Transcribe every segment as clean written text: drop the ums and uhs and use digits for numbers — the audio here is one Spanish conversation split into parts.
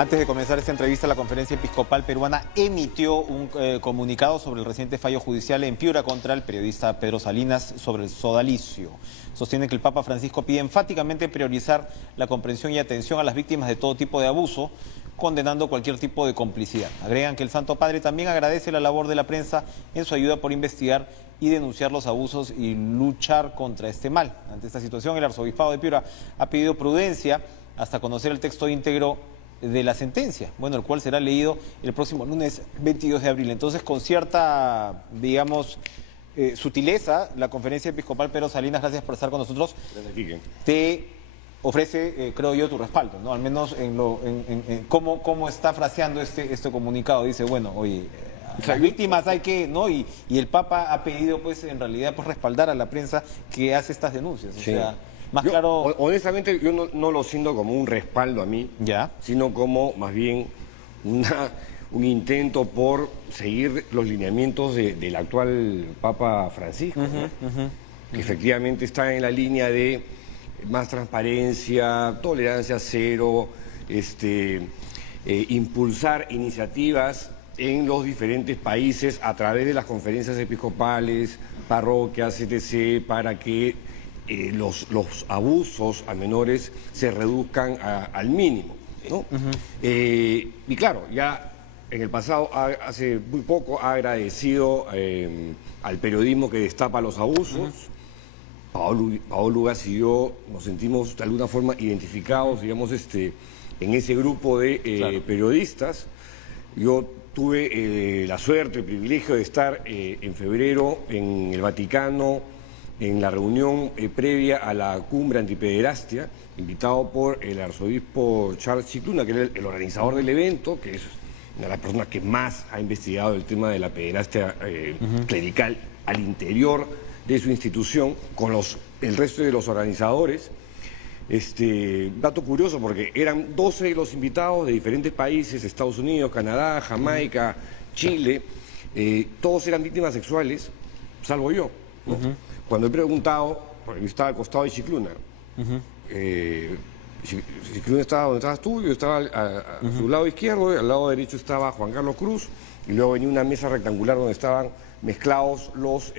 Antes de comenzar esta entrevista, la Conferencia Episcopal Peruana emitió un comunicado sobre el reciente fallo judicial en Piura contra el periodista Pedro Salinas sobre el sodalicio. Sostiene que el Papa Francisco pide enfáticamente priorizar la comprensión y atención a las víctimas de todo tipo de abuso, condenando cualquier tipo de complicidad. Agregan que el Santo Padre también agradece la labor de la prensa en su ayuda por investigar y denunciar los abusos y luchar contra este mal. Ante esta situación, el Arzobispado de Piura ha pedido prudencia hasta conocer el texto íntegro de la sentencia, bueno, el cual será leído el próximo lunes 22 de abril. Entonces, con cierta, digamos, sutileza, la Conferencia Episcopal Pedro Salinas, gracias por estar con nosotros, te ofrece, creo yo, tu respaldo, ¿no? Al menos en cómo está fraseando este comunicado. Dice, bueno, oye, a las víctimas hay que, ¿no? Y el Papa ha pedido, pues, en realidad, pues, respaldar a la prensa que hace estas denuncias. O sea, más claro. Honestamente, yo no lo siento como un respaldo a mí, sino como más bien un intento por seguir los lineamientos del actual Papa Francisco, que efectivamente está en la línea de más transparencia, tolerancia cero, impulsar iniciativas en los diferentes países a través de las conferencias episcopales, parroquias, etc., para que los abusos a menores se reduzcan al mínimo, ¿no? Y claro, ya en el pasado, hace muy poco, ha agradecido al periodismo que destapa los abusos. Paolo Lugas y yo nos sentimos de alguna forma identificados, digamos, en ese grupo de periodistas. Yo tuve la suerte, el privilegio de estar en febrero en el Vaticano, en la reunión previa a la cumbre antipederastia, invitado por el arzobispo Charles Scicluna, que era el organizador del evento, que es una de las personas que más ha investigado el tema de la pederastia clerical al interior de su institución, con el resto de los organizadores. Dato curioso, porque eran 12 los invitados de diferentes países, Estados Unidos, Canadá, Jamaica, Chile, todos eran víctimas sexuales, salvo yo, ¿no? Cuando he preguntado, porque yo estaba al costado de Scicluna, Scicluna estaba donde estabas tú, yo estaba a su lado izquierdo, al lado derecho estaba Juan Carlos Cruz, y luego venía una mesa rectangular donde estaban mezclados los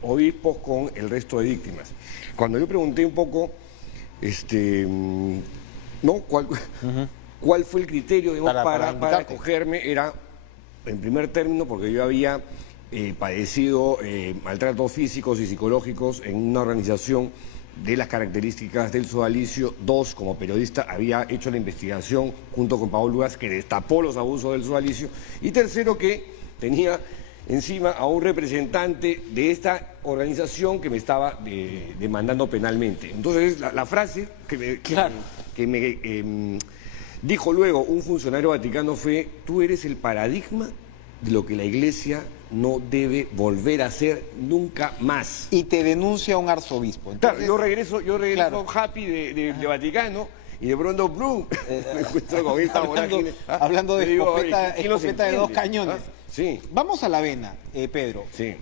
obispos con el resto de víctimas. Cuando yo pregunté un poco, ¿no? ¿Cuál fue el criterio, digamos, para acogerme? Era, en primer término, porque yo había padecido maltratos físicos y psicológicos en una organización de las características del sodalicio. 2, como periodista, había hecho la investigación junto con Paolo Lugas que destapó los abusos del sodalicio. Y tercero, que tenía encima a un representante de esta organización que me estaba demandando penalmente. Entonces, la frase que me dijo luego un funcionario vaticano fue: tú eres el paradigma de lo que la Iglesia no debe volver a hacer nunca más. Y te denuncia un arzobispo. Entonces, claro, yo regreso happy de Vaticano, y de pronto, ¡blum!, me encuentro con esta vorágine. Hablando de escopeta de 2 cañones. Sí. Vamos a la vena, Pedro. Sí.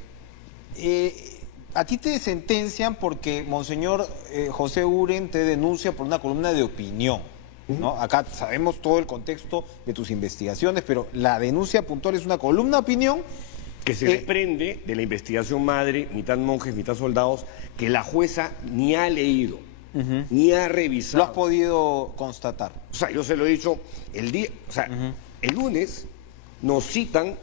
A ti te sentencian porque Monseñor José Uren te denuncia por una columna de opinión, ¿no? Acá sabemos todo el contexto de tus investigaciones, pero la denuncia puntual es una columna de opinión que se desprende de la investigación madre, mitad monjes, mitad soldados, que la jueza ni ha leído, ni ha revisado. ¿Lo has podido constatar? O sea, yo se lo he dicho el lunes nos citan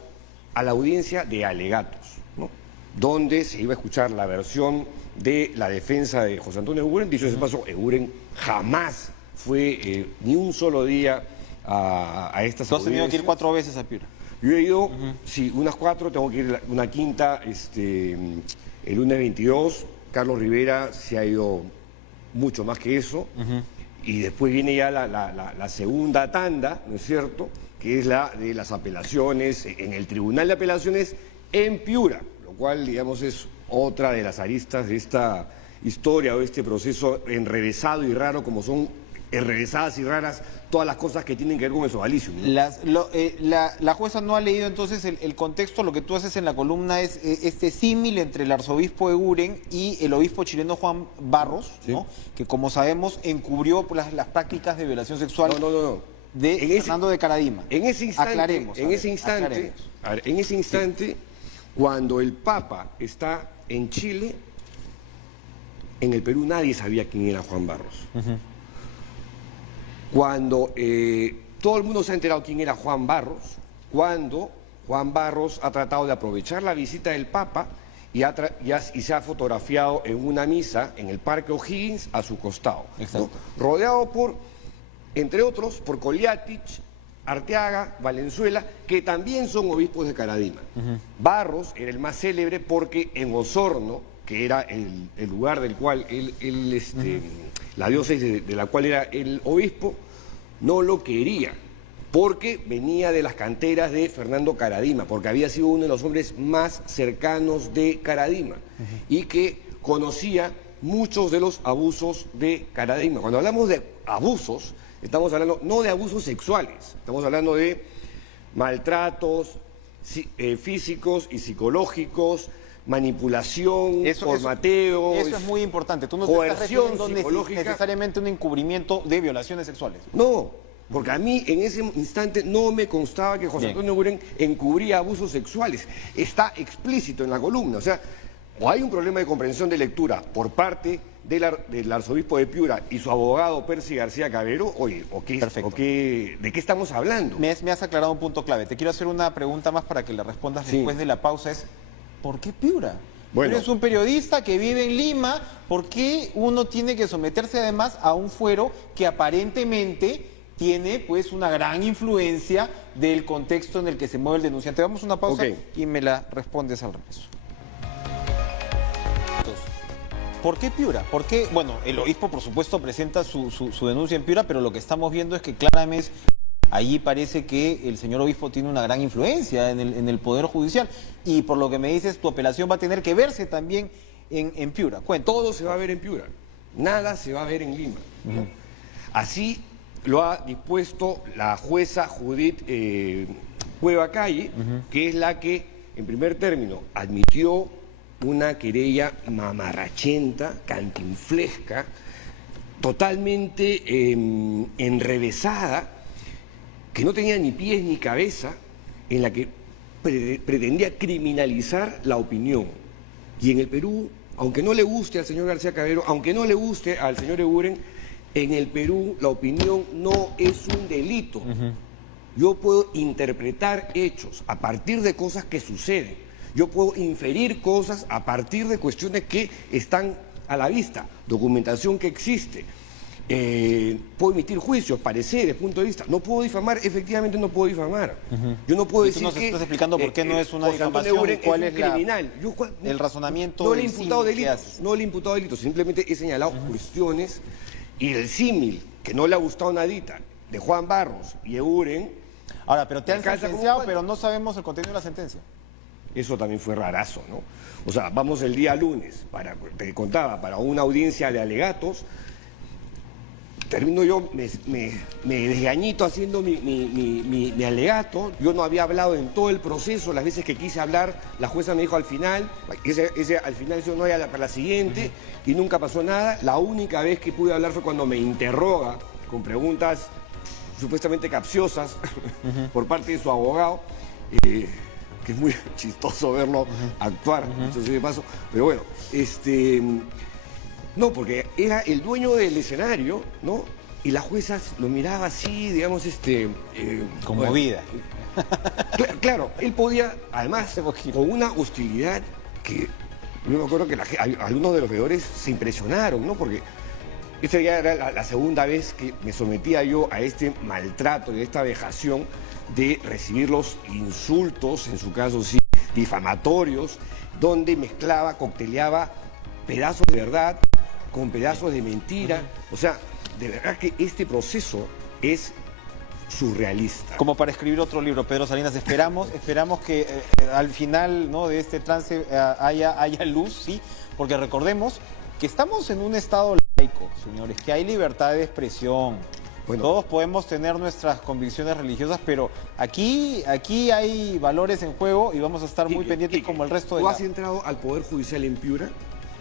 a la audiencia de alegatos, ¿no? Donde se iba a escuchar la versión de la defensa de José Antonio Eguren. Dicho ese paso, Eguren jamás fue ni un solo día a estas audiencias. ¿Tú has tenido que ir 4 veces a Piura? Yo he ido, sí, unas 4, tengo que ir una quinta, el lunes 22. Carlos Rivera se ha ido mucho más que eso. Y después viene ya la segunda tanda, ¿no es cierto?, que es la de las apelaciones en el Tribunal de Apelaciones en Piura, lo cual, digamos, es otra de las aristas de esta historia o este proceso enrevesado y raro, como son enrevesadas y raras todas las cosas que tienen que ver con el sodalicio, ¿no? La jueza no ha leído entonces el contexto. Lo que tú haces en la columna es este símil entre el arzobispo Eguren y el obispo chileno Juan Barros, ¿no? Que, como sabemos, encubrió las prácticas de violación sexual. No. de Fernando de Caradima. En ese instante, Aclaremos. A ver, en ese instante, cuando el Papa está en Chile, en el Perú nadie sabía quién era Juan Barros. Cuando todo el mundo se ha enterado quién era Juan Barros, cuando Juan Barros ha tratado de aprovechar la visita del Papa y se ha fotografiado en una misa en el Parque O'Higgins a su costado, ¿no? Rodeado por, entre otros, por Coliatich, Arteaga, Valenzuela, que también son obispos de Caradima. Barros era el más célebre porque en Osorno, que era el lugar del cual la diócesis de la cual era el obispo, no lo quería, porque venía de las canteras de Fernando Caradima, porque había sido uno de los hombres más cercanos de Caradima y que conocía muchos de los abusos de Caradima. Cuando hablamos de abusos, estamos hablando no de abusos sexuales, estamos hablando de maltratos físicos y psicológicos, manipulación, formateo. Eso es muy importante. Tú no te estás refiriendo necesariamente a un encubrimiento de violaciones sexuales. No, porque a mí en ese instante no me constaba que José Antonio Eguren encubría abusos sexuales. Está explícito en la columna. O sea, o hay un problema de comprensión de lectura por parte del arzobispo de Piura y su abogado Percy García Cabero, oye, ¿de qué estamos hablando? Me has aclarado un punto clave. Te quiero hacer una pregunta más para que le respondas después de la pausa. ¿Por qué Piura? Bueno, eres un periodista que vive en Lima. ¿Por qué uno tiene que someterse además a un fuero que aparentemente tiene pues una gran influencia del contexto en el que se mueve el denunciante? Vamos a una pausa y me la respondes al regreso. ¿Por qué Piura? Porque, bueno, el obispo por supuesto presenta su denuncia en Piura, pero lo que estamos viendo es que claramente allí parece que el señor obispo tiene una gran influencia en el Poder Judicial y por lo que me dices, tu apelación va a tener que verse también en Piura. Cuenta. Todo se va a ver en Piura, nada se va a ver en Lima. Así lo ha dispuesto la jueza Judith Cueva Calle, que es la que, en primer término, admitió una querella mamarrachenta, cantinflesca, totalmente enrevesada, que no tenía ni pies ni cabeza, en la que pretendía criminalizar la opinión. Y en el Perú, aunque no le guste al señor García Cabero, aunque no le guste al señor Eguren, en el Perú la opinión no es un delito. Yo puedo interpretar hechos a partir de cosas que suceden. Yo puedo inferir cosas a partir de cuestiones que están a la vista, documentación que existe. Puedo emitir juicios, pareceres, punto de vista. No puedo difamar, efectivamente no puedo difamar. Yo no puedo decir que... Tú nos estás explicando por qué no es una difamación, cuál es criminal. El razonamiento. No le he imputado delitos, no le he imputado delitos, simplemente he señalado cuestiones y el símil, que no le ha gustado nadita, de Juan Barros y Eguren. Ahora, pero te han sentenciado, pero no sabemos el contenido de la sentencia. Eso también fue rarazo, ¿no? O sea, vamos el día lunes, te contaba, para una audiencia de alegatos. Termino yo, me desgañito haciendo mi alegato. Yo no había hablado en todo el proceso. Las veces que quise hablar, la jueza me dijo al final, al final yo no era para la siguiente, y nunca pasó nada. La única vez que pude hablar fue cuando me interroga con preguntas supuestamente capciosas por parte de su abogado, que es muy chistoso verlo actuar, eso sí de paso. Pero bueno, no, porque era el dueño del escenario, ¿no? Y la jueza lo miraba así, digamos, conmovida. Bueno, claro, él podía, además, con una hostilidad que yo me acuerdo que algunos de los veedores se impresionaron, ¿no? Porque esta ya era la segunda vez que me sometía yo a este maltrato y a esta vejación de recibir los insultos, en su caso sí, difamatorios, donde mezclaba, cocteleaba pedazos de verdad con pedazos de mentira. O sea, de verdad que este proceso es surrealista. Como para escribir otro libro, Pedro Salinas. Esperamos que al final, ¿no?, de este trance haya luz, sí, porque recordemos que estamos en un estado laico, señores, que hay libertad de expresión. Bueno, todos podemos tener nuestras convicciones religiosas, pero aquí hay valores en juego y vamos a estar muy pendientes como el resto de ¿Tú has entrado al Poder Judicial en Piura?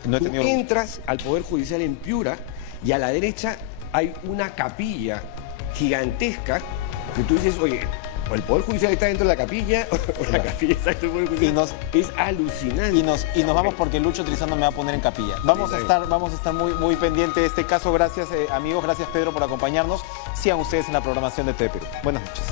No he tenido... Tú entras al Poder Judicial en Piura y a la derecha hay una capilla gigantesca que tú dices, oye, o el Poder Judicial está dentro de la capilla, o la capilla está dentro del Poder Judicial. Es alucinante. Y nos vamos porque Lucho Trizano me va a poner en capilla. Vamos a estar muy pendientes de este caso. Gracias, amigos. Gracias, Pedro, por acompañarnos. Sigan ustedes en la programación de TV Perú. Buenas noches.